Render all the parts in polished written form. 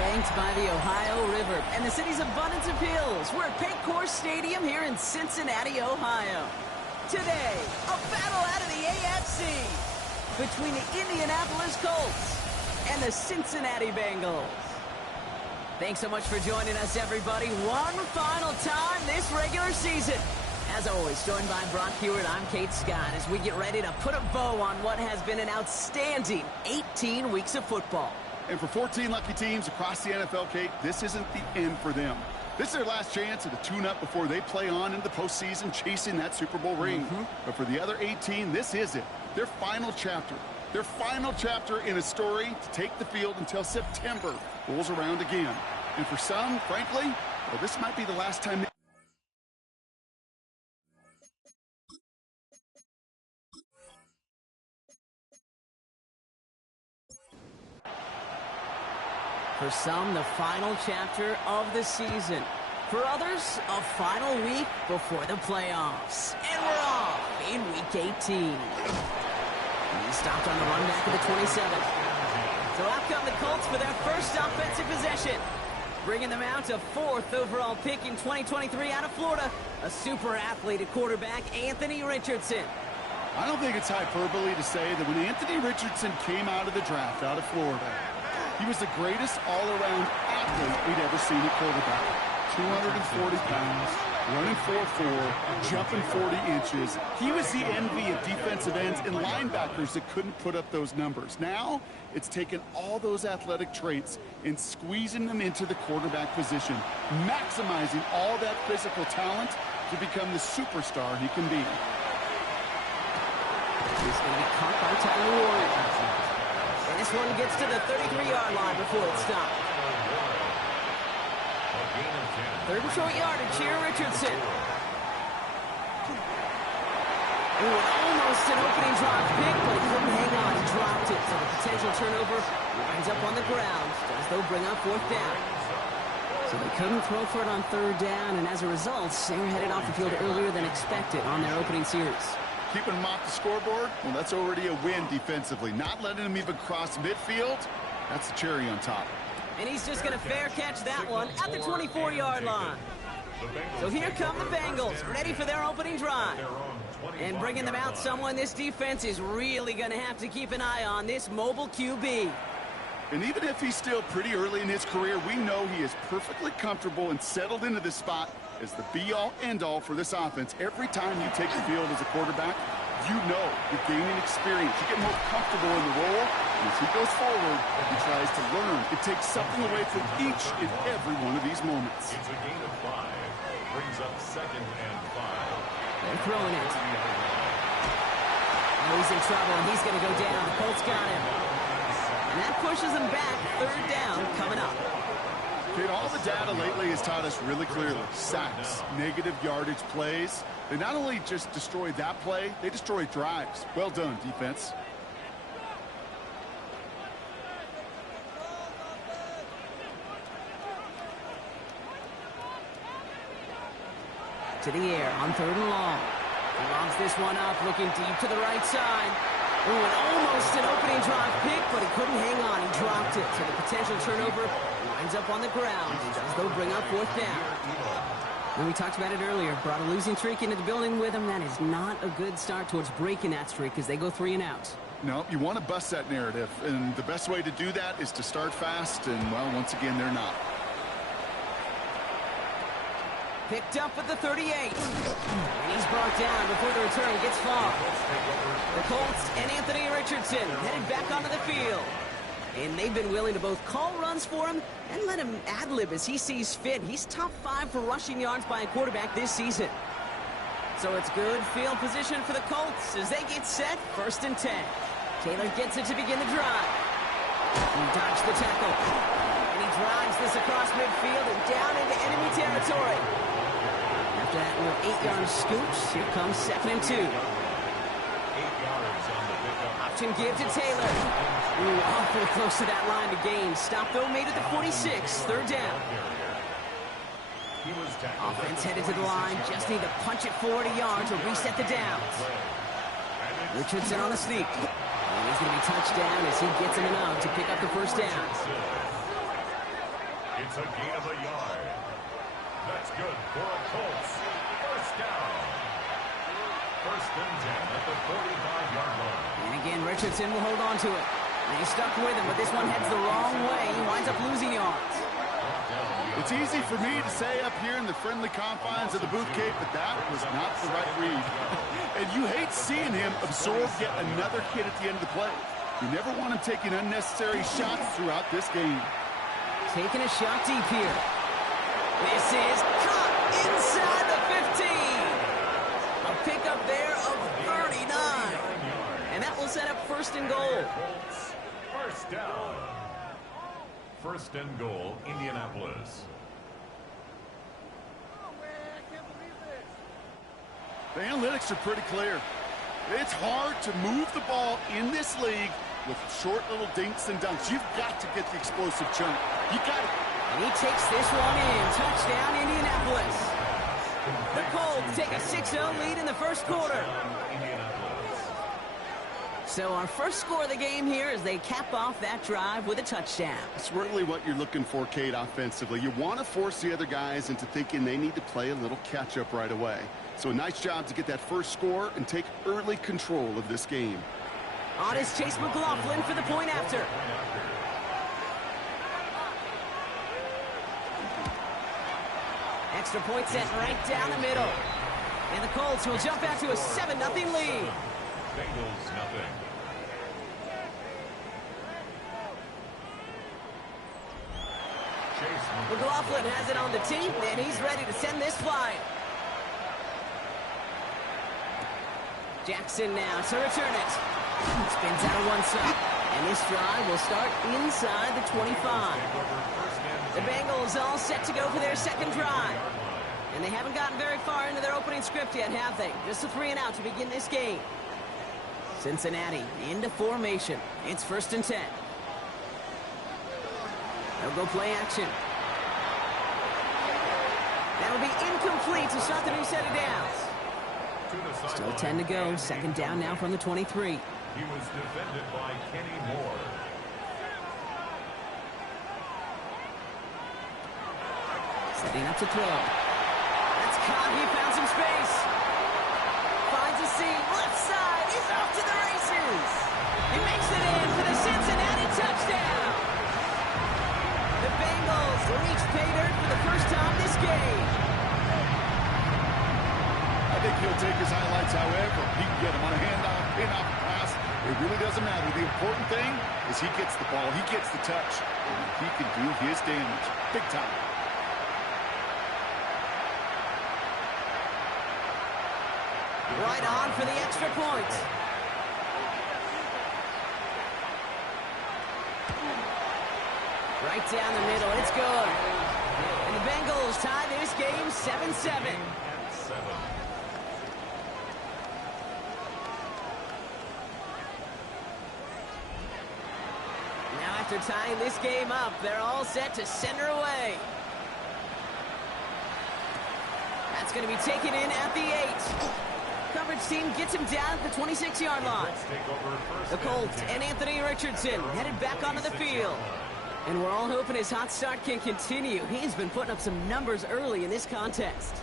Banked by the Ohio River and the city's abundance of hills. We're at Paycor Stadium here in Cincinnati, Ohio. Today, a battle out of the AFC between the Indianapolis Colts and the Cincinnati Bengals. Thanks so much for joining us, everybody. One final time this regular season. As always, joined by Brock Hewitt, I'm Kate Scott as we get ready to put a bow on what has been an outstanding 18 weeks of football. And for 14 lucky teams across the NFL, Kate, this isn't the end for them. This is their last chance at a tune-up before they play on into the postseason chasing that Super Bowl ring. But for the other 18, this is it. Their final chapter. Their final chapter in a story to take the field until September rolls around again. And for some, frankly, well, this might be the last time For some, the final chapter of the season. For others, a final week before the playoffs. And we're off in Week 18. He stopped on the run back of the 27th. So out come the Colts for their first offensive possession. Bringing them out to 4th overall pick in 2023 out of Florida. A super athlete at quarterback, Anthony Richardson. I don't think it's hyperbole to say that when Anthony Richardson came out of the draft out of Florida, he was the greatest all-around athlete we'd ever seen at quarterback. 240 pounds, running 4.4, jumping 40 inches. He was the envy of defensive ends and linebackers that couldn't put up those numbers. Now, it's taken all those athletic traits and squeezing them into the quarterback position, maximizing all that physical talent to become the superstar he can be. He's going to be caught by Tyler Warren. And this one gets to the 33-yard line before it's stopped. Third and short yardage here, Richardson. Ooh, almost an opening drive pick, but he couldn't hang on. He dropped it, so the potential turnover winds up on the ground as they'll bring up 4th down. So they couldn't throw for it on 3rd down, and as a result, they were headed off the field earlier than expected on their opening series. Keeping them off the scoreboard, well, that's already a win defensively. Not letting them even cross midfield, that's the cherry on top. And he's just going to fair catch that one at the 24-yard line. So here come the Bengals, ready for their opening drive. And bringing them out someone this defense is really going to have to keep an eye on, this mobile QB. And even if he's still pretty early in his career, we know he is perfectly comfortable and settled into this spot as the be-all, end-all for this offense. Every time you take the field as a quarterback, you know you're gaining experience. You get more comfortable in the role. And as he goes forward, he tries to learn. It takes something away from each and every one of these moments. It's a gain of 5. Brings up 2nd and 5. They're throwing it. Oh, he's in trouble, and he's going to go down. The Colts got him. And that pushes them back. 3rd down coming up. Kate, all the data lately has taught us really clearly. Sacks, negative yardage plays. They not only just destroy that play, they destroy drives. Well done, defense. To the air on 3rd and long. He lobs this one up, looking deep to the right side. Ooh, and almost an opening drive pick, but he couldn't hang on. He dropped it, so the potential turnover winds up on the ground as they'll bring up 4th down. And we talked about it earlier. Brought a losing streak into the building with him. That is not a good start towards breaking that streak as they go 3 and out. No, you want to bust that narrative, and the best way to do that is to start fast, and, well, once again, they're not. Picked up at the 38. And he's brought down before the return gets far. The Colts and Anthony Richardson headed back onto the field. And they've been willing to both call runs for him and let him ad-lib as he sees fit. He's top 5 for rushing yards by a quarterback this season. So it's good field position for the Colts as they get set, 1st and 10. Taylor gets it to begin the drive. He dodged the tackle. And he drives this across midfield and down into enemy territory. After that little 8-yard scooch, here comes 2nd and 2. 8 yards on the pickup. Option give to Taylor. Ooh, awfully close to that line to gain. Stop though, made it to 46, 3rd down. Offense headed to the line, just need to punch it 40 yards to reset the downs. Richardson on a sneak. And he's going to be touched down as he gets him enough to pick up the 1st down. It's a gain of a yard. That's good for a Colts. First down. First and 10 at the 45-yard line. And again, Richardson will hold on to it. And he's stuck with him, but this one heads the wrong way. He winds up losing yards. It's easy for me to say up here in the friendly confines of the Booth Cape, but that was not the right read. And you hate seeing him absorb yet another hit at the end of the play. You never want him taking unnecessary shots throughout this game. Taking a shot deep here. This is caught inside the 15. A pickup there of 39. And that will set up first and goal. First down. First and goal, Indianapolis. The analytics are pretty clear. It's hard to move the ball in this league with short little dinks and dunks. You've got to get the explosive chunk. You got it. And he takes this one in. Touchdown, Indianapolis. The Colts take a 6-0 lead in the first quarter. So our first score of the game here as they cap off that drive with a touchdown. It's really what you're looking for, Kate, offensively. You want to force the other guys into thinking they need to play a little catch-up right away. So a nice job to get that first score and take early control of this game. On is Chase McLaughlin for the point after. Extra point set right down the middle. And the Colts will jump out to a 7-0 lead. Bengals nothing. McLaughlin has it on the tee, and he's ready to send this flying. Jackson now to return it. Spins out of one side. And this drive will start inside the 25. The Bengals all set to go for their second drive. And they haven't gotten very far into their opening script yet, have they? Just a 3-and-out to begin this game. Cincinnati into formation. It's first and 10. They'll go play action. That'll be incomplete to start the new set of downs. Still 10 to go. Second down now from the 23. He was defended by Kenny Moore. Setting up to throw. That's caught. He found some space. Finds a seam. Left side. He's off to the races. He makes it in for the Cincinnati touchdown. The Bengals reach pay dirt for the first time this game. I think he'll take his highlights however he can get them on a handoff, pin-off, pass. It really doesn't matter. The important thing is he gets the ball. He gets the touch. And he can do his damage. Big time. Right on for the extra point. Right down the middle. It's good. And the Bengals tie this game 7-7. Now after tying this game up, they're all set to center away. That's going to be taken in at the 8. Coverage team gets him down at the 26-yard line. The Colts and Anthony Richardson headed back onto the field. And we're all hoping his hot start can continue. He's been putting up some numbers early in this contest.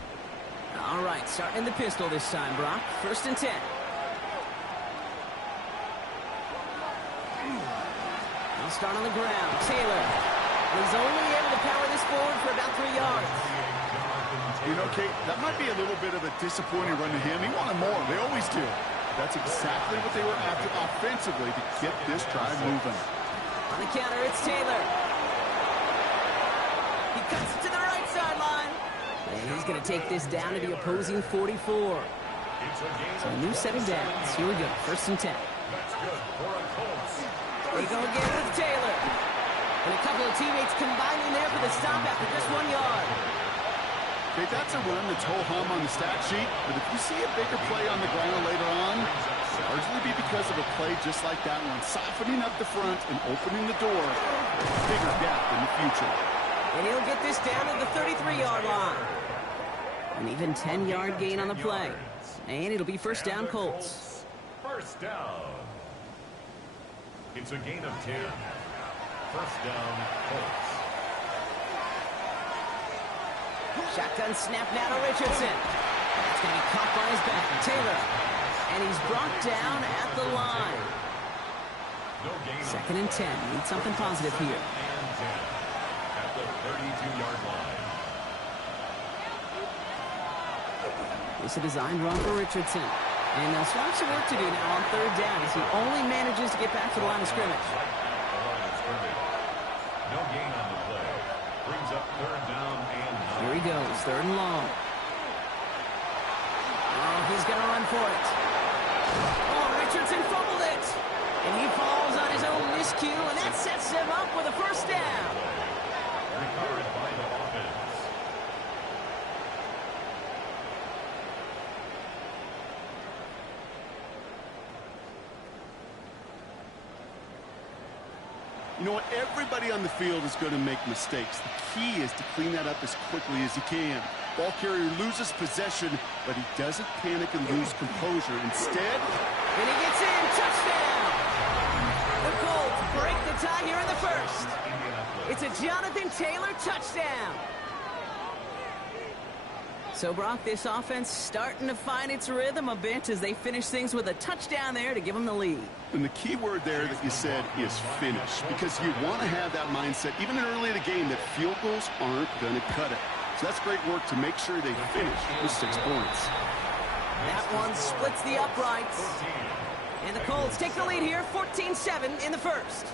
All right, starting in the pistol this time, Brock. First and 10. He'll start on the ground. Taylor. And he's only able to power this forward for about 3 yards. You know, Kate, that might be a little bit of a disappointing run to him. He wanted more. They always do. That's exactly what they were after offensively to get this drive moving. On the counter, it's Taylor. He cuts it to the right sideline. And he's going to take this down to the opposing 44. So a new set of downs. Here we go. First and 10. They go again with Taylor. And a couple of teammates combining there for the stop after just 1 yard. Okay, that's a run that's ho-hum on the stat sheet, but if you see a bigger play on the ground later on, it'll largely be because of a play just like that one, softening up the front and opening the door for a bigger gap in the future. And he'll get this down to the 33-yard line. An even 10-yard gain on the play. And it'll be first down, Colts. First down. It's a gain of 10. First down, Colts. Shotgun snap now to Richardson. That's going to be caught by his back. Taylor. And he's brought down at the line. Second and 10. Need something positive here. At the 32-yard line. It's a designed run for Richardson. And they'll still have some work to do now on third down as he only manages to get back to the line of scrimmage. No gain on the play. Brings up third down and 9. Here he goes, third and long. Oh, he's going to run for it. Oh, Richardson fumbled it. And he falls on his own miscue, and that sets him up with a first down. Recovered by the offense. You know what? Everybody on the field is going to make mistakes. The key is to clean that up as quickly as you can. Ball carrier loses possession, but he doesn't panic and lose composure. Instead, and he gets in. Touchdown! The Colts break the tie here in the first. It's a Jonathan Taylor touchdown. So, Brock, this offense starting to find its rhythm a bit as they finish things with a touchdown there to give them the lead. And the key word there that you said is finish, because you want to have that mindset, even early in the game, that field goals aren't going to cut it. So that's great work to make sure they finish with 6 points. That one splits the uprights. And the Colts take the lead here, 14-7 in the first.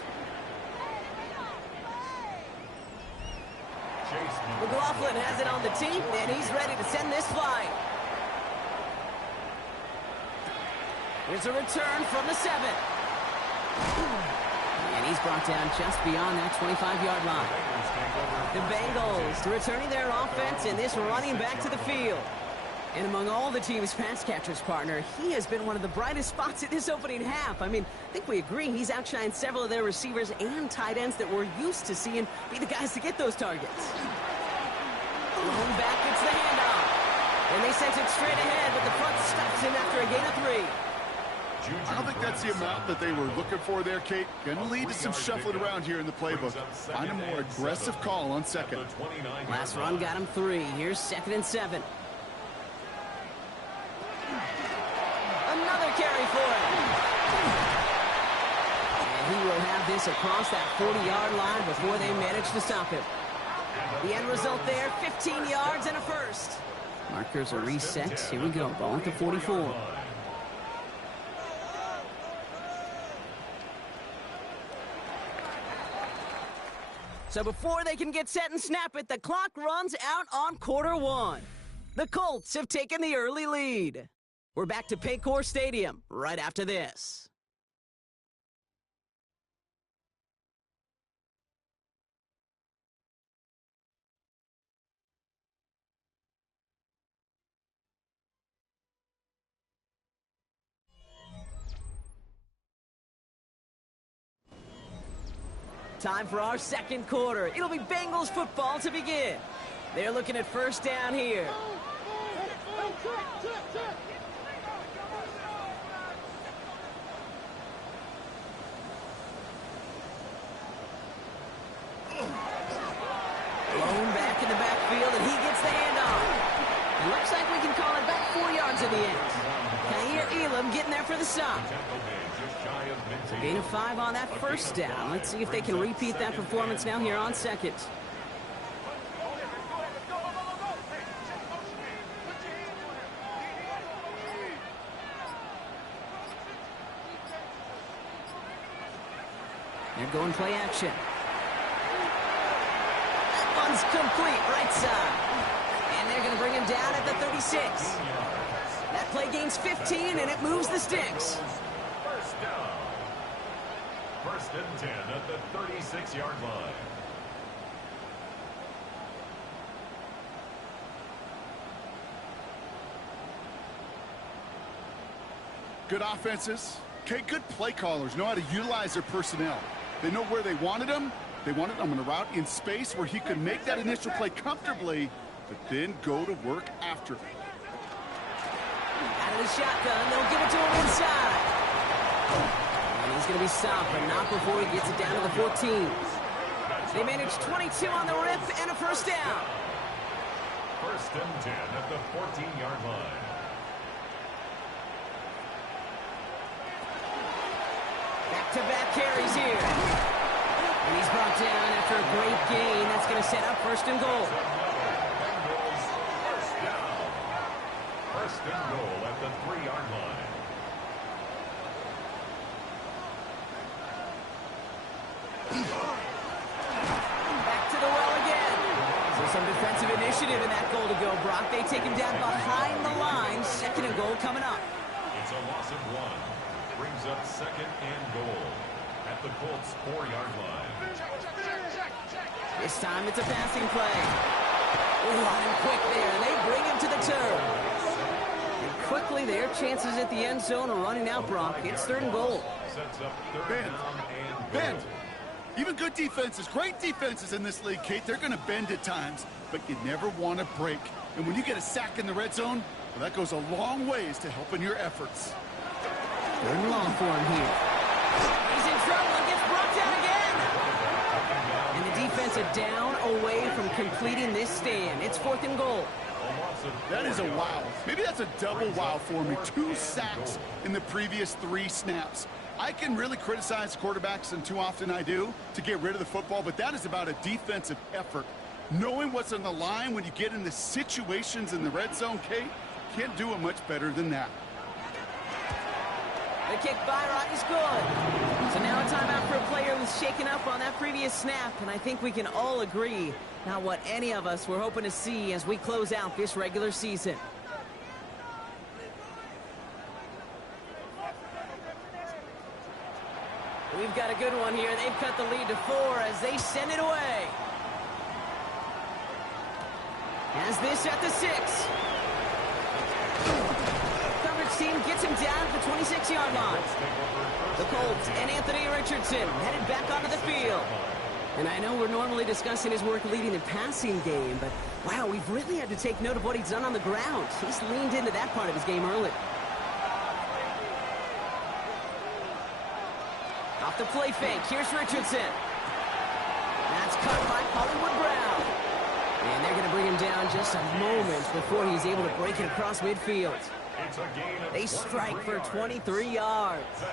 McLaughlin has it on the team, and he's ready to send this flying. Here's a return from the 7. And he's brought down just beyond that 25-yard line. The Bengals returning their offense and this running back to the field. And among all the team's pass catchers, partner, he has been one of the brightest spots in this opening half. I mean, I think we agree he's outshined several of their receivers and tight ends that we're used to seeing be the guys to get those targets. Lone back gets the handoff. And they sent it straight ahead, but the front stops him after a gain of 3. I don't think that's the amount that they were looking for there, Kate. Going to lead to some shuffling around here in the playbook. Find a more aggressive call on second. Last run got him 3. Here's second and 7. Another carry for him. And he will have this across that 40-yard line before they manage to stop him. The end result there, 15 yards and a first. Markers are reset. Here we go. Ball at the 44. So before they can get set and snap it, the clock runs out on quarter 1. The Colts have taken the early lead. We're back to Paycor Stadium right after this. Time for our second quarter. It'll be Bengals football to begin. They're looking at first down here. Blown back in the backfield, and he gets the handoff. It looks like we can call it back 4 yards at the end. Kaiir Elam getting there for the stop. Gain of 5 on that first down. Let's see if they can repeat that performance now here on second. They're going play action. That one's complete right side. And they're going to bring him down at the 36. That play gains 15, and it moves the sticks. First down. First and 10 at the 36-yard line. Good offenses. Okay, good play callers know how to utilize their personnel. They know where they wanted him. They wanted him on a route in space where he could make that initial play comfortably, but then go to work after. Out of the shotgun, they'll give it to him inside. And he's going to be stopped, but not before he gets it down to the 14. They managed 22 on the rip and a first down. First and 10 at the 14-yard line. Back-to-back carries here. And he's brought down after a great gain. That's going to set up first and goal. Bengals first down. First and goal at the 3-yard line. Back to the well again. So some defensive initiative in that goal to go, Brock. They take him down behind the line. Second and goal coming up. It's a loss of 1. Brings up second and goal at the Colts 4-yard line. This time it's a passing play. Line quick there. They bring him to the turf. And quickly their chances at the end zone are running out, Brock. It's third and goal. Sets up third Bend. down and Bend. goal. Even good defenses, great defenses in this league, Kate, they're going to bend at times, but you never want to break. And when you get a sack in the red zone, well, that goes a long ways to helping your efforts. Third and long for him here. He's in trouble and gets brought down again. And the defense a down away from completing this stand. It's fourth and goal. That is a wow. Maybe that's a double wow for me. 2 sacks in the previous 3 snaps. I can really criticize quarterbacks, and too often I do, to get rid of the football, but that is about a defensive effort. Knowing what's on the line when you get into situations in the red zone, Kate, can't do it much better than that. The kick by Rod is good. So now a timeout for a player who's shaken up on that previous snap, and I think we can all agree not what any of us were hoping to see as we close out this regular season. We've got a good one here. They've cut the lead to 4 as they send it away. As this at the 6. Coverage team gets him down at the 26-yard line. The Colts and Anthony Richardson headed back onto the field. And I know we're normally discussing his work leading the passing game, but wow, we've really had to take note of what he's done on the ground. He's leaned into that part of his game early. Off the play fake, here's Richardson. That's cut by Hollywood Brown. And they're going to bring him down just a moment before he's able to break it across midfield. They strike for 23 yards.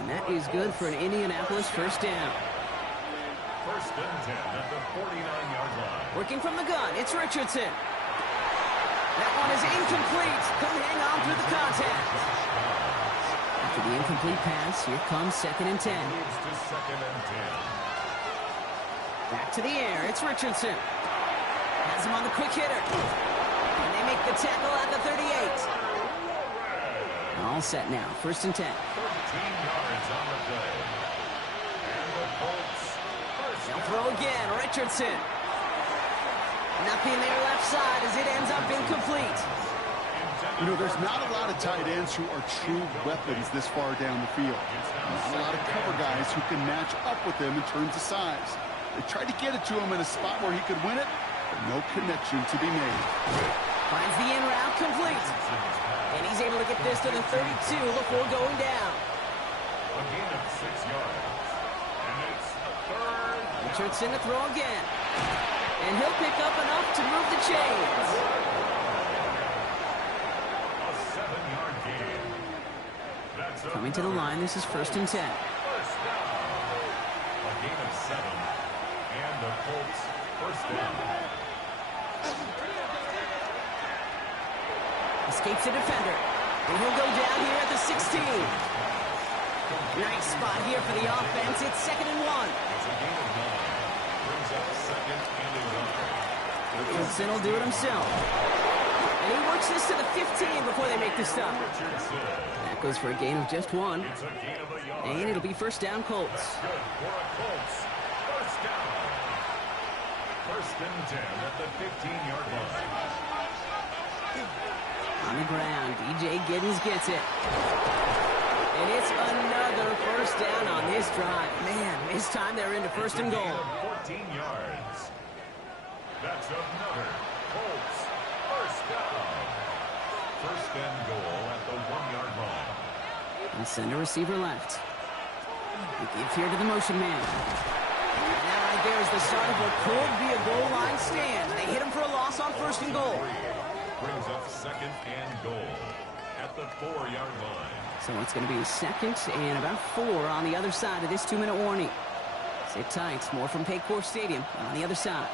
And that is good for an Indianapolis first down. First and 10 at the 49-yard line. Working from the gun, it's Richardson. That one is incomplete. Couldn't hang on through the contact. After the incomplete pass, here comes second and 10. Moves to second and 10. Back to the air, it's Richardson. Has him on the quick hitter. And they make the tackle at the 38. All set now, first and 10. 13 yards on the play. And the Colts first They'll down. throw again, Richardson. Nothing there left side as it ends up incomplete. You know, there's not a lot of tight ends who are true weapons this far down the field. Not a lot of cover guys who can match up with them in terms of size. They tried to get it to him in a spot where he could win it, but no connection to be made. Finds the in route complete. And he's able to get this to the 32 before going down. A gain of 6 yards. And it's a third. Richardson to throw again. And he'll pick up enough to move the chains. A 7-yard gain. That's Coming to the line, this is first and 10. First down. A gain of 7. And the Colts first down. Escapes the defender. And he'll go down here at the 16. Nice spot here for the offense. It's second and 1. It's a gain of 9. Brings up second and 11. Richardson will do it himself. And he works this to the 15 before they make the stop. Richardson. That goes for a gain of just 1. It's a gain of a yard. And it'll be first down Colts. Good for a Colts. First down. First and 10 at the 15-yard line. On the ground, DJ Giddens gets it. And it's another first down on this drive. Man, this time they're into first and goal. Gain of 14 yards. That's another Colts first down. First and goal at the 1-yard line. And send a receiver left. They give here to the motion man. And now right there is the start of what could be a goal line stand. They hit him for a loss on 1st and goal. Brings up 2nd and goal at the 4-yard line. So it's going to be 2nd and about 4 on the other side of this 2-minute warning. Sit tight. More from Paycor Stadium on the other side.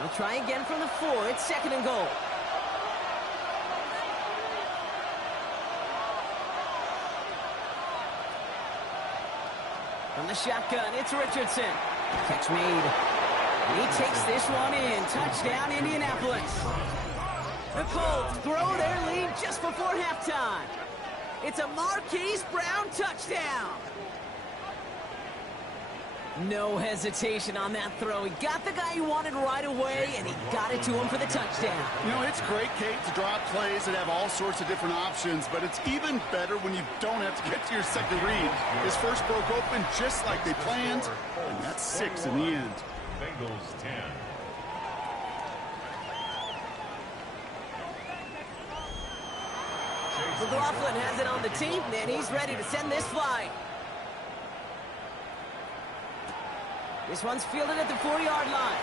They'll try again from the 4. It's 2nd and goal. From the shotgun, it's Richardson. Catch made. And he takes this one in. Touchdown, Indianapolis. The Colts grow their lead just before halftime. It's a Marquise Brown touchdown. No hesitation on that throw. He got the guy he wanted right away, and he got it to him for the touchdown. You know, it's great, Kate, to drop plays that have all sorts of different options, but it's even better when you don't have to get to your second read. His first broke open just like they planned, and that's 6 in the end. Bengals 10. McLaughlin has it on the team, and he's ready to send this flight. This one's fielded at the 4-yard line.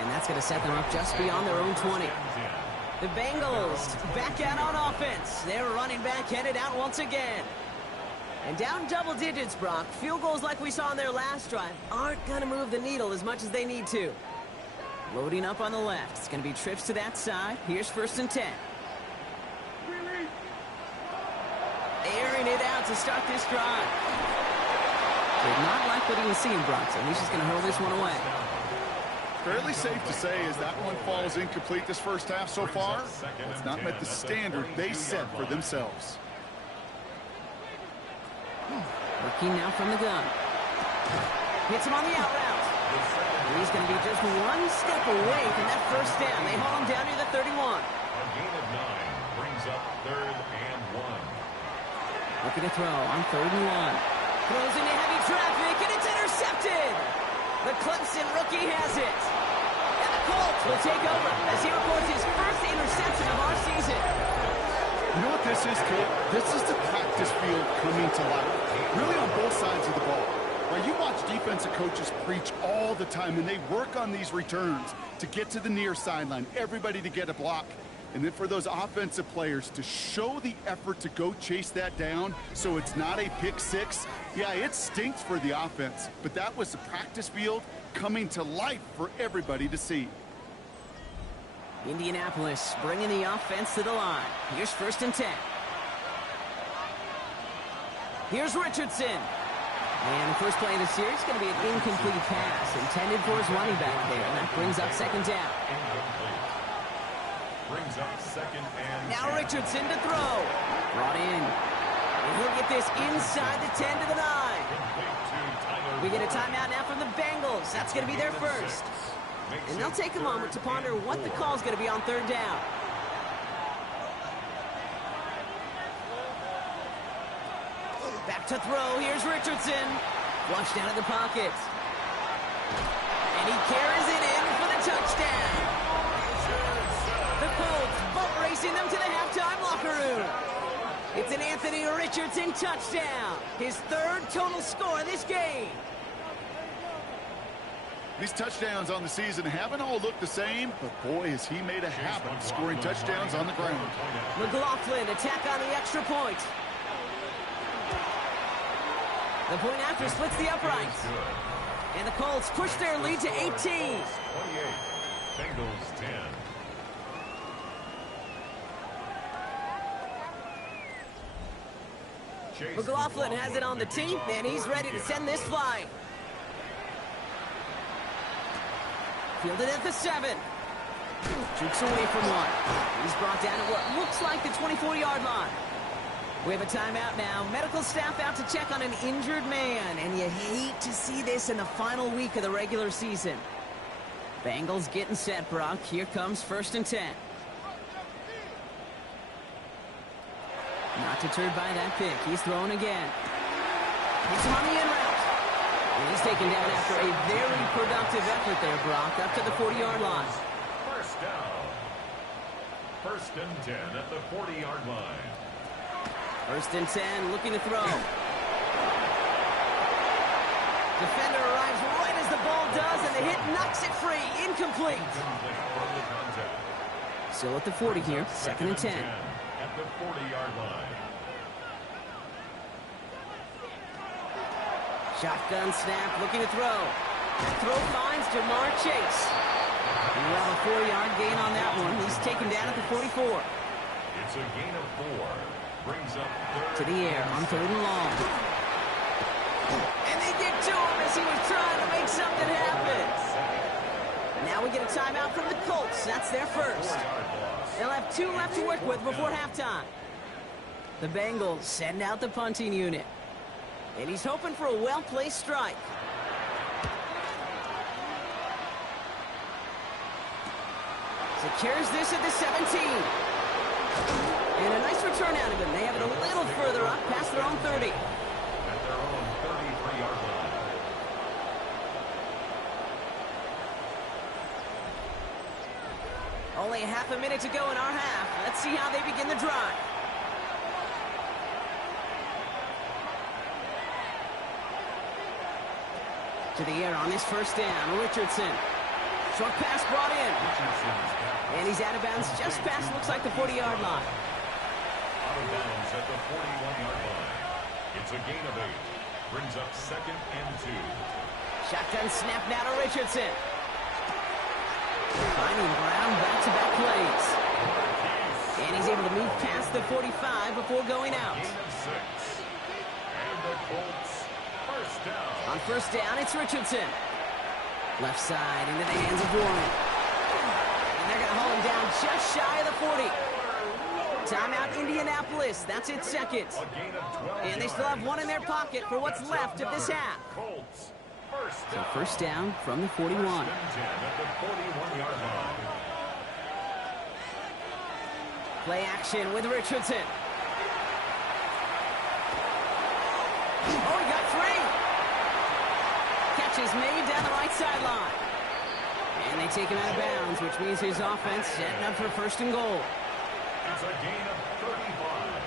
And that's going to set them up just beyond their own 20. The Bengals back out on offense. Their running back headed out once again. And down double digits, Brock. Field goals like we saw in their last drive aren't going to move the needle as much as they need to. Loading up on the left. It's going to be trips to that side. Here's 1st and 10. Airing it out to start this drive. Did not like what he was seeing, Brock, so he's just going to hurl this one away. Fairly safe to say as that one falls incomplete this first half so far. It's not met the standard they set for themselves. Working now from the gun. Hits him on the out route. He's going to be just one step away from that 1st down. They haul him down near the 31. A gain of 9 brings up 3rd and 1. Looking to throw on 3rd and 1. Throws into heavy traffic, and it's intercepted. The Clemson rookie has it. And the Colts will take over as he records his first interception of our season. You know what this is, Kate? This is the practice field coming to life. Really on both sides of the ball. Right, you watch defensive coaches preach all the time, and they work on these returns to get to the near sideline, everybody to get a block. And then for those offensive players to show the effort to go chase that down so it's not a pick 6. Yeah, it stinks for the offense, but that was the practice field coming to life for everybody to see. Indianapolis bringing the offense to the line. Here's 1st and 10. Here's Richardson. And the first play of the series is going to be an incomplete pass intended for his running back there. And that brings up 2nd down. Brings up 2nd and now Richardson to throw. Brought in. And he'll get this inside the 10 to the 9. We get a timeout now from the Bengals. That's going to be their first. And they'll take a moment to ponder what the call is going to be on 3rd down. Back to throw. Here's Richardson. Flushed out of the pocket. And he carries it in for the touchdown. The Colts boat racing them to the halftime locker room. It's an Anthony Richardson touchdown. His 3rd total score this game. These touchdowns on the season haven't all looked the same, but boy, has he made a habit of scoring touchdowns on the ground. McLaughlin attack on the extra point. The point after splits the uprights. And the Colts push their lead to 18. 28. Bengals 10. McLaughlin has it on the team, and he's ready to send this flight. Fielded at the 7. Jukes away from one. He's brought down at what looks like the 24-yard line. We have a timeout now. Medical staff out to check on an injured man, and you hate to see this in the final week of the regular season. Bengals getting set, Brock. Here comes 1st and 10. Not deterred by that pick. He's throwing again. Hits him on the in route. And he's taken down after a very productive effort there, Brock, up to the 40-yard line. First down. 1st and 10 at the 40-yard line. 1st and 10, looking to throw. Defender arrives right as as the ball does, and the hit knocks it free. Incomplete. Still at the 40 here, 2nd and 10. At the 40-yard line. Shotgun snap, looking to throw. Throw finds Jamar Chase. And we'll have a 4-yard gain on that one. He's taken down at the 44. It's a gain of 4. Brings up To the air on 3rd and long. And they get to him as he was trying to make something happen. Now we get a timeout from the Colts. That's their first. They'll have 2 left to work with before halftime. The Bengals send out the punting unit. And he's hoping for a well-placed strike. Secures this at the 17. And a nice return out of him. They have it a little further up past their own 30. At their own 33-yard line. Only a half a minute to go in our half. Let's see how they begin the drive. To the air on this first down. Richardson. Short pass brought in. And he's out of bounds just past, looks like, the 40-yard line. Out of bounds at the 41-yard line. It's a gain of 8. Brings up 2nd and 2. Shotgun snap now to Richardson. Finding Brown back-to-back plays. And he's able to move past the 45 before going out. Gain of 6. And the Colts first down. On first down, it's Richardson. Left side into the hands of Warren. And they're going to haul him down just shy of the 40. Timeout, Indianapolis. That's its 2nd. A gain of 12 And they still have 1 in their pocket for what's left of this half. Colts first So down. first down from the 41. First and 10 at the 41-yard line. Play action with Richardson. Oh, he got free. Catch is made down the right sideline. And they take him out of bounds, which means his offense setting up for 1st and goal. It's a gain of 35.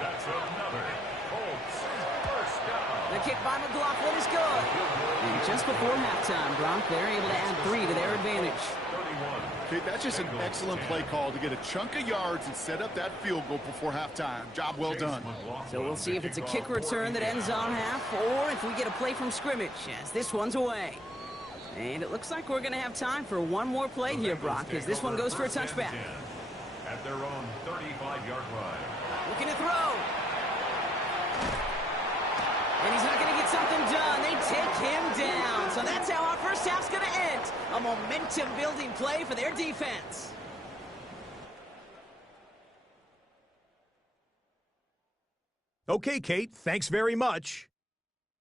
That's another Colts first down. The kick by McLaughlin is good. And just before halftime, Gronk, they're able to add 3 to their advantage. 31. Okay, that's just an excellent play call to get a chunk of yards and set up that field goal before halftime. Job well done. So we'll see if it's a kick return that ends on half or if we get a play from scrimmage as this one's away. And it looks like we're going to have time for one more play here, Brock, as this one goes for a touchback. At their own 35-yard line. Looking to throw. And he's not going to get something done. They take him down. So that's how our first half's going to end. A momentum-building play for their defense. Okay, Kate, thanks very much.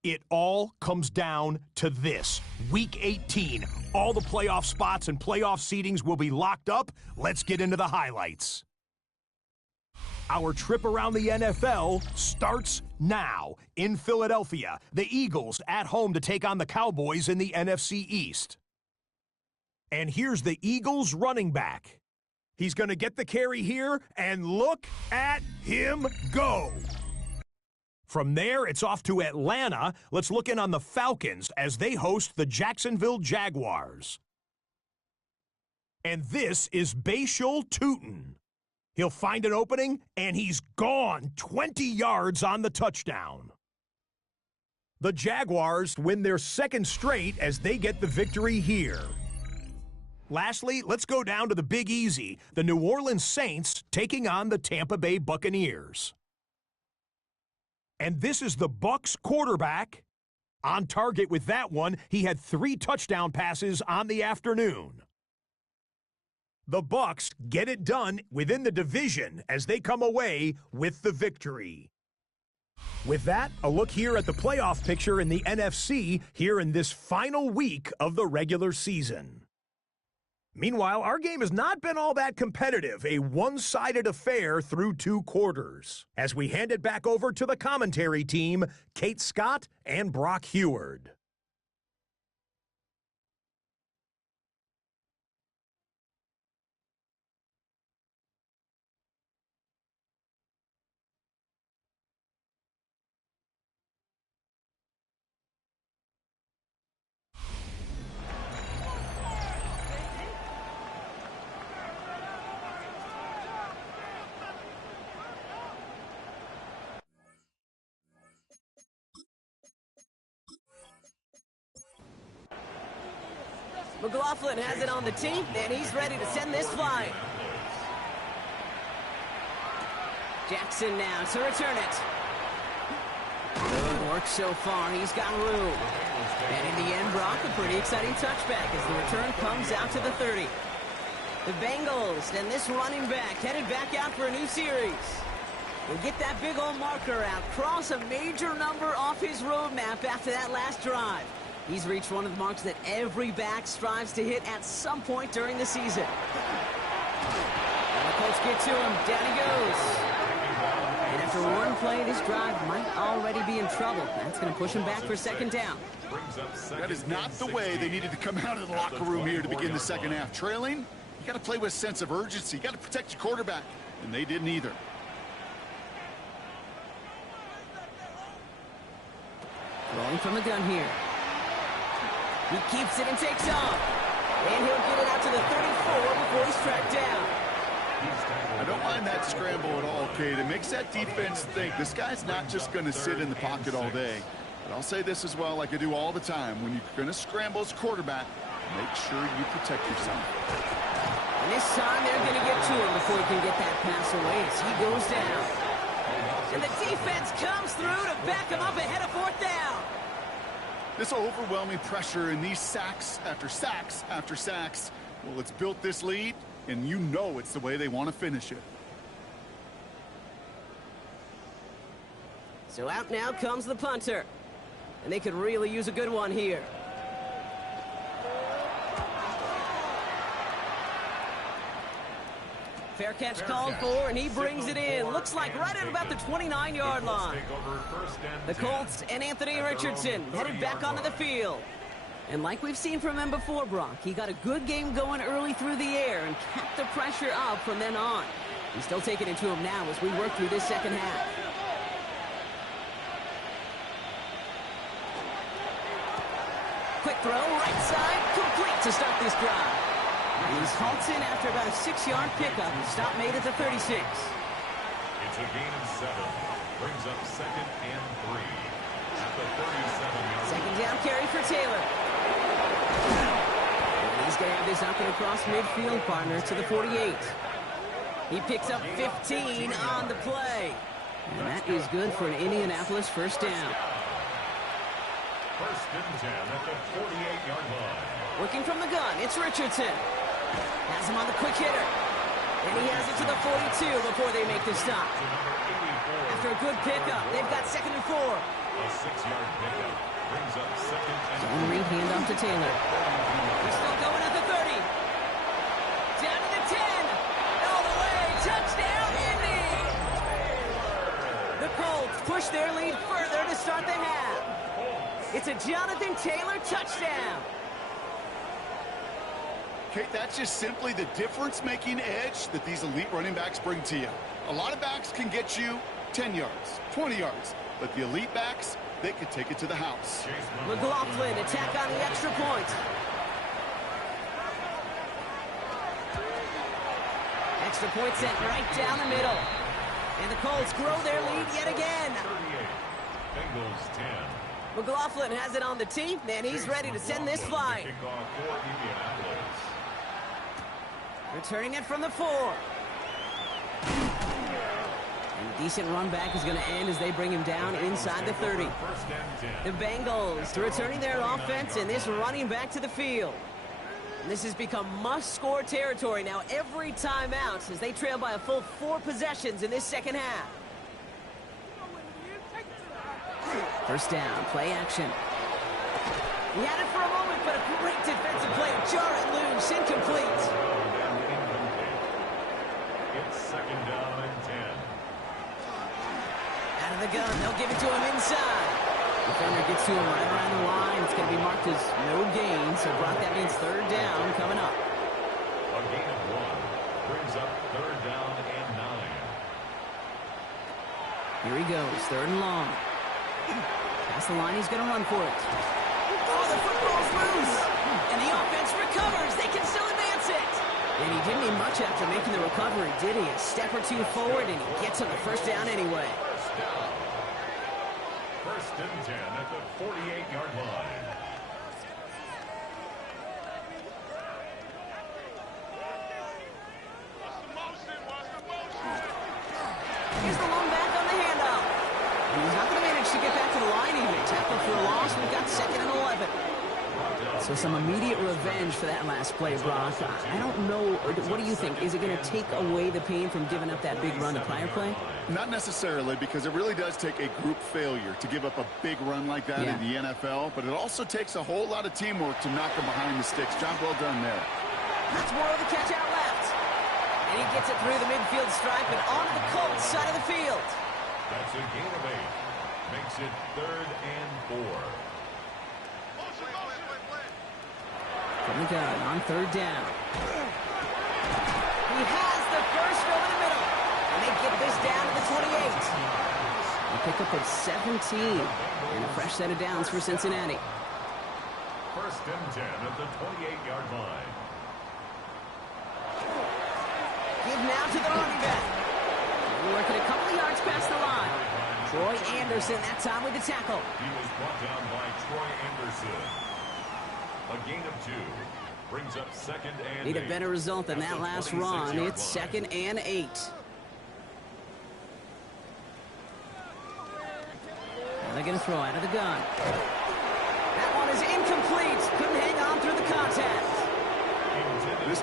It all comes down to this. Week 18. All the playoff spots and playoff seedings will be locked up. Let's get into the highlights. Our trip around the NFL starts now. In Philadelphia, the Eagles at home to take on the Cowboys in the NFC East. And here's the Eagles running back. He's going to get the carry here, and look at him go. From there, it's off to Atlanta. Let's look in on the Falcons as they host the Jacksonville Jaguars. And this is Bashal Tootin. He'll find an opening, and he's gone 20 yards on the touchdown. The Jaguars win their 2nd straight as they get the victory here. Lastly, let's go down to the Big Easy, the New Orleans Saints taking on the Tampa Bay Buccaneers. And this is the Bucs quarterback. On target with that one, he had 3 touchdown passes on the afternoon. The Bucs get it done within the division as they come away with the victory. With that, a look here at the playoff picture in the NFC here in this final week of the regular season. Meanwhile, our game has not been all that competitive, a one-sided affair through 2 quarters. As we hand it back over to the commentary team, Kate Scott and Brock Heward. McLaughlin has it on the tee, and he's ready to send this flying. Jackson now to return it. Good work so far. He's got room. And in the end, Brock, a pretty exciting touchback as the return comes out to the 30. The Bengals and this running back headed back out for a new series. We'll get that big old marker out, cross a major number off his roadmap after that last drive. He's reached one of the marks that every back strives to hit at some point during the season. And the Colts get to him. Down he goes. And after one play, this drive might already be in trouble. That's going to push him back for second down. That is not the way they needed to come out of the locker room here to begin the second half. Trailing, you got to play with a sense of urgency. You got to protect your quarterback, and they didn't either. Rolling from the gun here. He keeps it and takes off. And he'll get it out to the 34 before he's tracked down. I don't mind that scramble at all, Kate. It makes that defense think this guy's not just going to sit in the pocket all day. But I'll say this as well, like I do all the time. When you're going to scramble as quarterback, make sure you protect yourself. And this time they're going to get to him before he can get that pass away as he goes down. And the defense comes through to back him up ahead of fourth down. This overwhelming pressure and these sacks after sacks after sacks, well, it's built this lead, and you know it's the way they want to finish it. So out now comes the punter. And they could really use a good one here. Fair catch called for, and he brings it in. Looks like right at about the 29-yard line. The Colts and Anthony Richardson headed back onto the field. And like we've seen from him before, Brock, he got a good game going early through the air and kept the pressure up from then on. He's still taking it to him now as we work through this second half. Quick throw, right side, complete to start this drive. He's halted after about a 6-yard pickup. Stop made at the 36. It's a gain of 7. Brings up 2nd and 3. At the 37-yard. Second down carry for Taylor. And he's going to have this up and across midfield, partner, to the 48. He picks up 15 on the play. And that is good for an Indianapolis first down. First and 10 at the 48-yard line. Working from the gun, it's Richardson. Has him on the quick hitter. And he has it to the 42 before they make the stop. After a good pickup, they've got 2nd and 4. A 6-yard pickup brings up 2nd and 3. Zone read handoff to Taylor. They're still going at the 30. Down to the 10. All the way. Touchdown, Indy. The Colts push their lead further to start the half. It's a Jonathan Taylor touchdown. Kate, that's just simply the difference-making edge that these elite running backs bring to you. A lot of backs can get you 10 yards, 20 yards, but the elite backs, they could take it to the house. McLaughlin attack on the extra point. Extra point sent right down the middle. And the Colts grow their lead yet again. 38. Bengals 10. McLaughlin has it on the tee, and he's ready to send this flying. Kickoff for Indianapolis. Returning it from the 4. And a decent run back is going to end as they bring him down inside the 30. First and 10. The Bengals returning their offense and this running back to the field. And this has become must-score territory now every time out as they trail by a full 4 possessions in this second half. First down, play action. He had it for a moment, but a great defensive play. Jar it loose, incomplete. It's 2nd down and 10. Out of the gun, they'll give it to him inside. Defender gets to him right around the line. It's going to be marked as no gain, so Brock, that means 3rd down coming up. A gain of 1 brings up 3rd down and 9. Here he goes, 3rd and long. Past the line, he's going to run for it. Oh, the football's loose! And the offense recovers. They can still advance it. And he didn't need much after making the recovery, did he? A step or 2 forward, and he gets him the first down anyway. First down. First and 10 at the 48-yard line. So some immediate revenge for that last play, Brock. I don't know. What do you think? Is it going to take away the pain from giving up that big run to prior play? Not necessarily, because it really does take a group failure to give up a big run like that in the NFL, but it also takes a whole lot of teamwork to knock them behind the sticks. Job well done there. That's more of the catch out left. And he gets it through the midfield stripe and onto the Colts side of the field. That's a gain of 8. Makes it 3rd and 4. From the gun on 3rd down. He has the first over the middle. And they get this down to the 28. A pickup of 17. And a fresh set of downs for Cincinnati. 1st and 10 at the 28-yard line. Give now to the running back. Working a couple of yards past the line. Troy Anderson that time with the tackle. He was brought down by Troy Anderson. A gain of 2. Brings up 2nd and 8. Need a better result than that last run. It's 2nd and 8. They're going to throw out of the gun. That one is incomplete. Couldn't hang on through the contact. This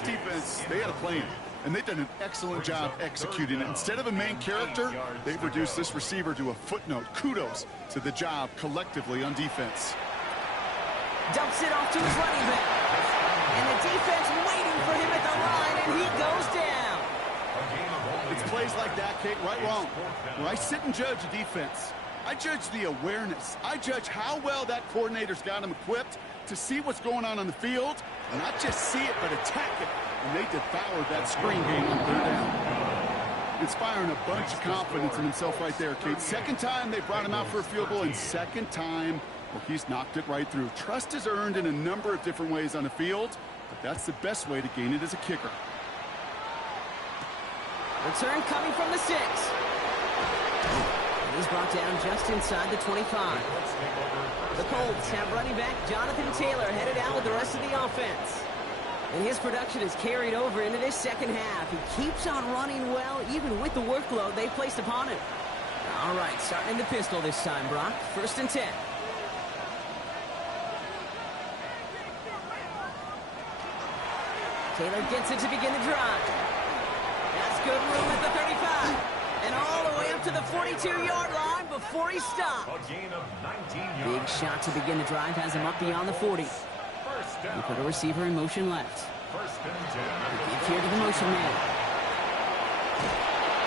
defense, they had a plan, and they've done an excellent job executing it. Instead of a main character, they've reduced this receiver to a footnote. Kudos to the job collectively on defense. Dumps it off to his running back. And the defense waiting for him at the line, and he goes down. It's plays like that, Kate, right, wrong. When I sit and judge a defense, I judge the awareness. I judge how well that coordinator's got him equipped to see what's going on the field, and not just see it, but attack it. And they devoured that screen game on 3rd down. Inspiring a bunch of confidence in himself right there, Kate. 2nd time they brought him out for a field goal, and 2nd time, well, he's knocked it right through. Trust is earned in a number of different ways on the field, but that's the best way to gain it as a kicker. Return coming from the 6. And he's brought down just inside the 25. The Colts have running back Jonathan Taylor headed out with the rest of the offense. And his production is carried over into this 2nd half. He keeps on running well, even with the workload they've placed upon him. All right, starting in the pistol this time, Brock. 1st and 10. Taylor gets it to begin the drive. That's good room at the 35. And all the way up to the 42-yard line before he stopped. A gain of 19 yards. Big shot to begin the drive has him up beyond the 40. He put a receiver in motion left. 1st and 10. Gives here to the motion man.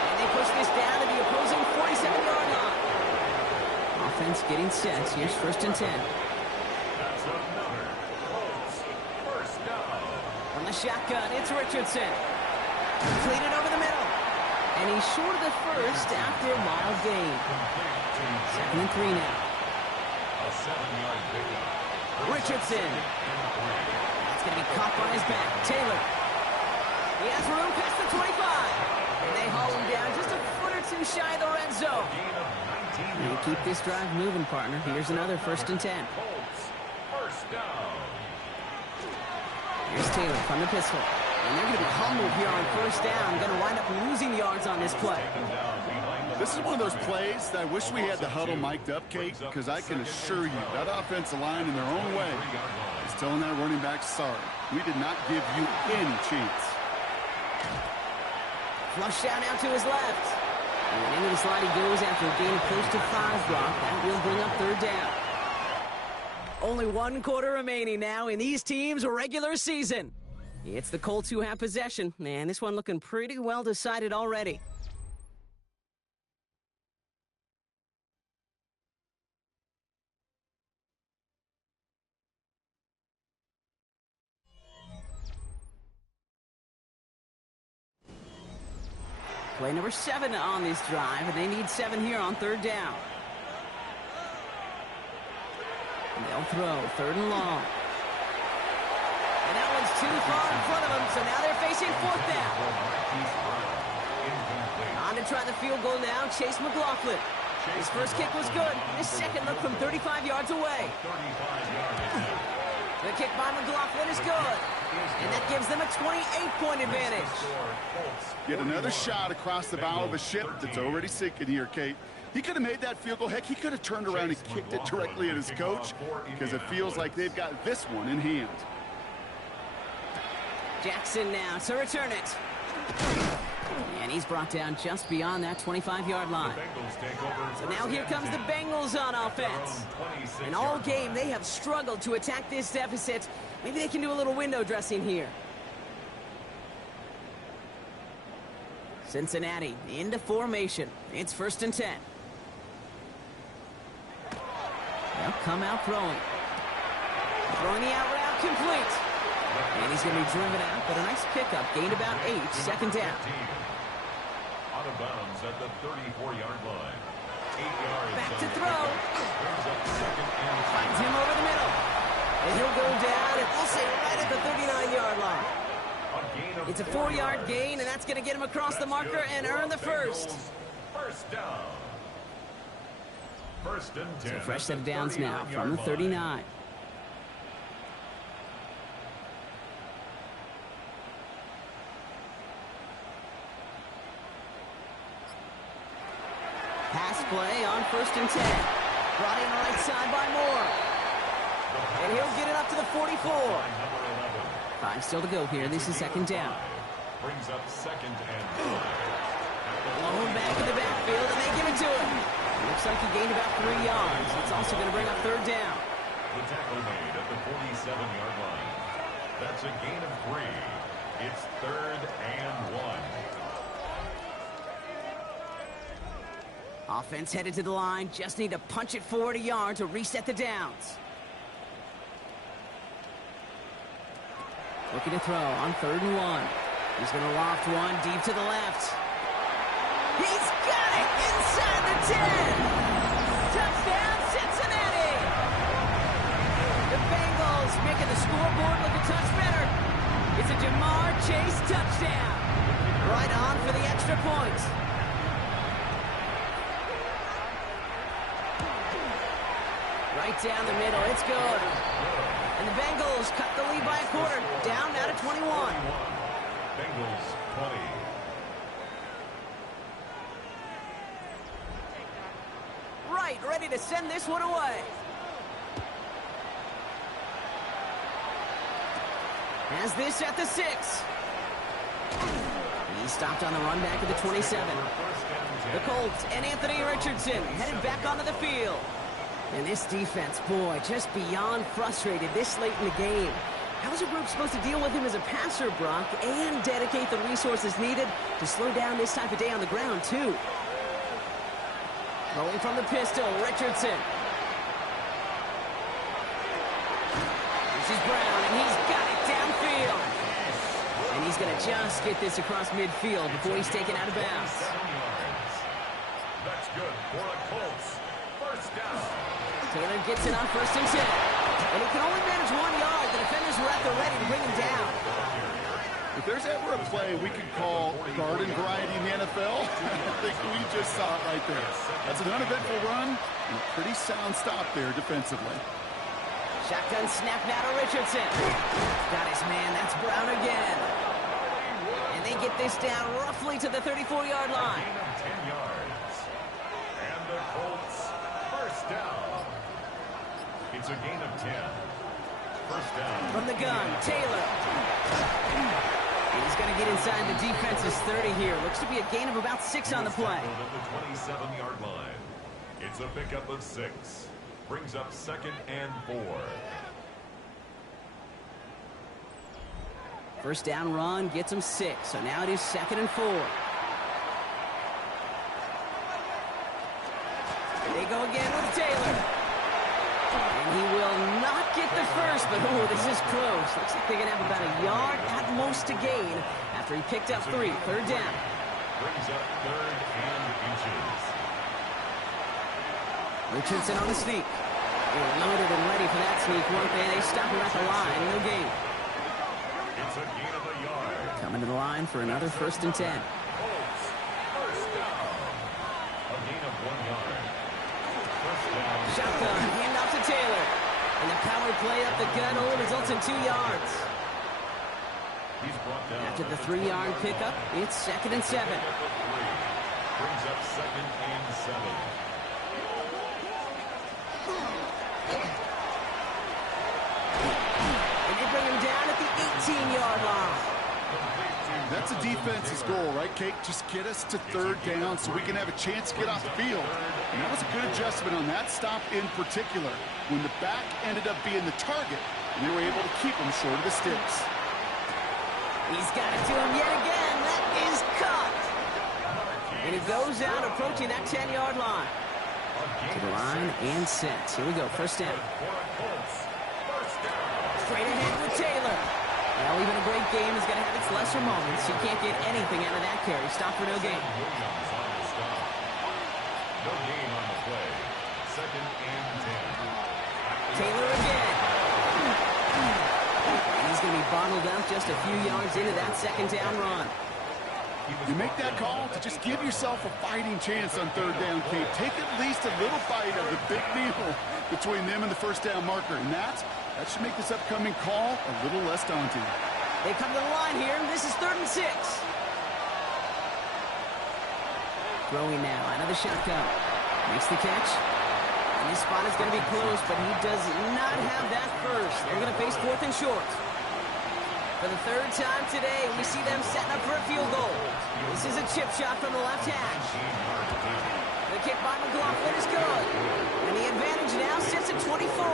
And they push this down to the opposing 47-yard line. Offense getting set. Here's 1st and 10. That's another Colts 1st down. From the shotgun, it's Richardson. Completed over the middle. And he's short of the first after a mild gain. 2nd and 3 now. A 7-yard pickup. Richardson. That's going to be caught by his back. Taylor. He has room past the 25. And they haul him down just a foot or 2 shy of the red zone. Gain of 19 And yards. keep this drive moving, partner. Here's another 1st and 10. Colts 1st down. Here's Taylor from the pistol. And they're going to be humbled here on 1st down. Going to wind up losing yards on this play. This is one of those plays that I wish we had the huddle mic'd up, Kate, because I can assure you that offensive line in their own way is telling that running back, sorry, we did not give you any chance. Flush down out to his left. And into the slide he goes after a gain of close to 5, Brock. That will bring up 3rd down. Only 1 quarter remaining now in these teams' regular season. It's the Colts who have possession, and this one looking pretty well decided already. Play number 7 on this drive, and they need 7 here on 3rd down. And they'll throw 3rd and long. And that one's too far in front of them, so now they're facing 4th down. On to try the field goal now, Chase McLaughlin. His first kick was good. His second look from 35 yards away. The kick by McLaughlin is good. And that gives them a 28-point advantage. Get another shot across the bow of a ship that's already sinking here, Kate. He could have made that field goal. Heck, he could have turned around and kicked it directly at his coach because it feels like they've got this one in hand. Jackson now to return it. And he's brought down just beyond that 25-yard line. So now here comes the Bengals on offense. And all game, they have struggled to attack this deficit. Maybe they can do a little window dressing here. Cincinnati into formation. It's 1st and 10. They'll come out throwing. Throwing the out route complete. And he's going to be driven out, but a nice pickup. Gained about 8. 2nd down. Out of bounds at the 34-yard line. 8 yards. Back to throw. Finds him over the middle. And he'll go down, and we'll say right at the 39-yard line. It's a 4-yard gain, and that's going to get him across the marker and earn the first. First down. 1st and 10. So fresh set of downs now from the 39. Pass play on 1st and 10. Brought in right side by Moore. And he'll get it up to the 44. 5 still to go here. This is 2nd down. Brings up 2nd and 5. Blown back in the backfield, and they give it to him. Looks like he gained about 3 yards. It's also going to bring up 3rd down. The tackle made at the 47-yard line. That's a gain of 3. It's 3rd and 1. Offense headed to the line. Just need to punch it forward a yard to reset the downs. Looking to throw on 3rd and 1. He's going to loft one deep to the left. He's got it inside the 10. Touchdown, Cincinnati. The Bengals making the scoreboard look a touch better. It's a Jamar Chase touchdown. Right on for the extra point. Right down the middle. It's good. And the Bengals cut the lead by a quarter. Down now to 21. Bengals 20. Right, ready to send this one away. Has this at the 6. He stopped on the run back at the 27. The Colts and Anthony Richardson headed back onto the field. And this defense, boy, just beyond frustrated this late in the game. How is a group supposed to deal with him as a passer, Brock, and dedicate the resources needed to slow down this type of day on the ground, too? Rolling from the pistol, Richardson. This is Brown, and he's got it downfield. And he's going to just get this across midfield before he's taken out of bounds. 7 yards. That's good for the Colts. First down. Taylor gets it on 1st and 10. And he can only manage 1 yard. The defenders were at the ready to bring him down. If there's ever a play we could call garden variety in the NFL, I think we just saw it right there. That's an uneventful run and a pretty sound stop there defensively. Shotgun snap now to Richardson. Got his man. That's Brown again. And they get this down roughly to the 34-yard line. Gain of 10 yards. And the Colts first down. It's a gain of 10. First down. From the gun, Taylor. He's going to get inside the defense's 30 here. Looks to be a gain of about 6 on the play. At the 27-yard line. It's a pickup of 6. Brings up 2nd and 4. First down run gets him 6. So now it is 2nd and 4. They go again with Taylor. And he will not get the first, but oh, this is close. Looks like they're going to have about a yard at most to gain after he picked up 3. 3rd down. Brings up 3rd and inches. Richardson on the sneak. They were loaded and ready for that sneak, weren't they? They stop him at the line. No gain. It's a gain of a yard. Coming to the line for another 1st and 10. Colts first down. A gain of 1 yard. First down. Shotgun, hand off to Taylor. And the power play up the gut only results in 2 yards. He's brought down After the 3-yard pickup, it's 2nd and 7. Brings up 2nd and 7. And they bring him down at the 18-yard line. That's a defense's goal, right, Kate? Just get us to 3rd down so we can have a chance to get off the field. And that was a good adjustment on that stop in particular, when the back ended up being the target, and they were able to keep him short of the sticks. He's got it to him yet again. That is cut. And he goes out approaching that 10-yard line. To the line and set. Here we go, 1st down. Straight ahead with Taylor. Well, even a great game is going to have its lesser moments. You can't get anything out of that carry. Stop for no gain. No gain on the play. 2nd and 10. Taylor again. And he's going to be bottled up just a few yards into that 2nd down run. You make that call to just give yourself a fighting chance on 3rd down, Kate. Take at least a little bite of the big meal between them and the 1st down marker. And that should make this upcoming call a little less daunting. They come to the line here, and this is 3rd and 6. Throwing now out of the shotgun. Makes the catch. And this spot is going to be close, but he does not have that first. They're going to face 4th and short. For the 3rd time today, we see them setting up for a field goal. This is a chip shot from the left hash. The kick by McLaughlin is good. And the advantage now sits at 24.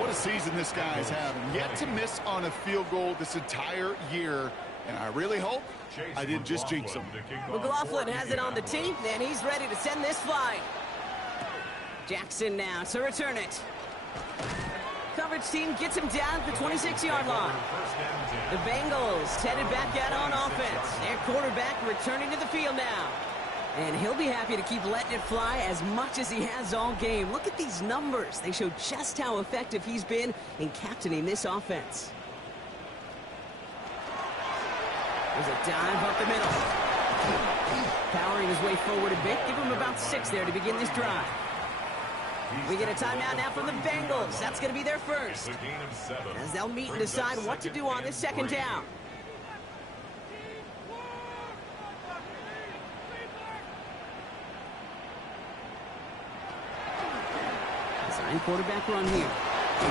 What a season this guy is having. Yet to miss on a field goal this entire year. And I really hope I didn't just jinx him. McLaughlin has it on the tee, and he's ready to send this flying. Jackson now to return it. Coverage team gets him down at the 26-yard line. The Bengals headed back out on offense. Their quarterback returning to the field now. And he'll be happy to keep letting it fly as much as he has all game. Look at these numbers. They show just how effective he's been in captaining this offense. There's a dive up the middle. Powering his way forward a bit. Give him about 6 there to begin this drive. We get a timeout now from the Bengals. That's going to be their first. As they'll meet and decide what to do on this 2nd down. Design quarterback run here. Oh,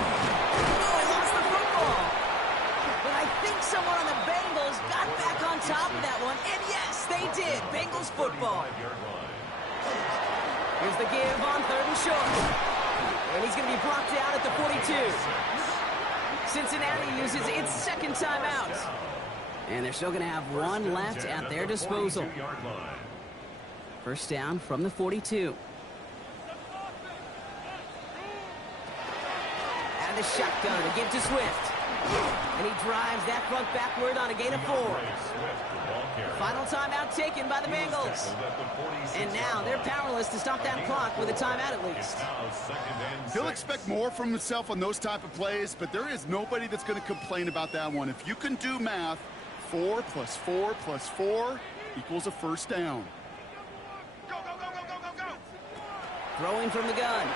he lost the football. But I think someone on the Bengals got back on top of that one. And yes, they did. Bengals football. Here's the give on 3rd and short. And he's going to be blocked out at the 42. Cincinnati uses its 2nd timeout. And they're still going to have one left at their disposal. 1st down from the 42. And the shotgun to give to Swift. And he drives that front backward on a gain of 4. Final timeout taken by the Bengals. And now they're powerless to stop that clock with a timeout at least. He'll expect more from himself on those type of plays, but there is nobody that's going to complain about that one. If you can do math, 4 + 4 + 4 equals a 1st down. Throwing from the gun.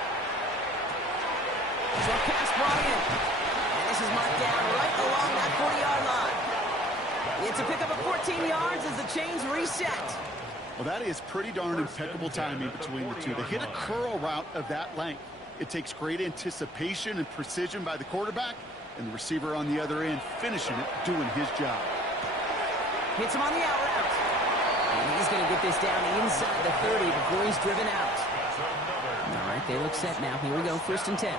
Short pass brought in. And this is marked down right along that 40-yard line. It's a pickup of 14 yards as the chains reset. Well, that is pretty darn impeccable timing between the two. To hit a curl route of that length, it takes great anticipation and precision by the quarterback, and the receiver on the other end finishing it, doing his job. Hits him on the out route. And he's going to get this down inside the 30 before he's driven out. All right, they look set now. Here we go, 1st and 10.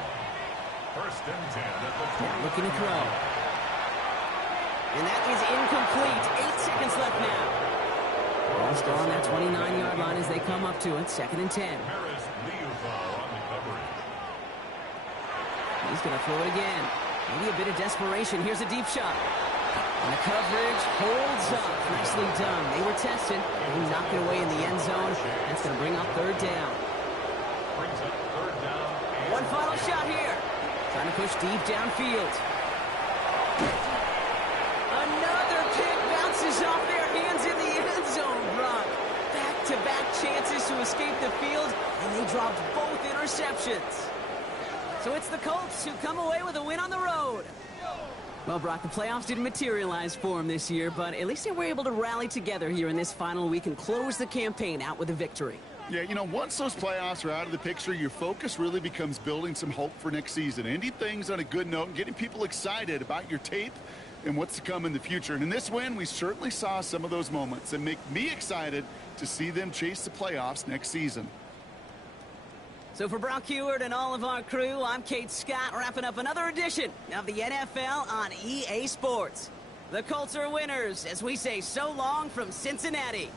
1st and 10 at the 20. Now looking to throw. And that is incomplete. 8 seconds left now. Ball still on that 29-yard line as they come up to it. 2nd and 10. He's going to throw it again. Maybe a bit of desperation. Here's a deep shot. And the coverage holds up. Nicely done. They were tested. They knocked it away in the end zone. That's going to bring up 3rd down. One final shot here. Trying to push deep downfield. Another kick bounces off their hands in the end zone, Brock. Back-to-back chances to escape the field, and they dropped both interceptions. So it's the Colts who come away with a win on the road. Well, Brock, the playoffs didn't materialize for him this year, but at least they were able to rally together here in this final week and close the campaign out with a victory. Yeah, you know, once those playoffs are out of the picture, your focus really becomes building some hope for next season, ending things on a good note and getting people excited about your tape and what's to come in the future. And in this win, we certainly saw some of those moments that make me excited to see them chase the playoffs next season. So for Brock Heward and all of our crew, I'm Kate Scott, wrapping up another edition of the NFL on EA Sports. The Colts are winners as we say so long from Cincinnati.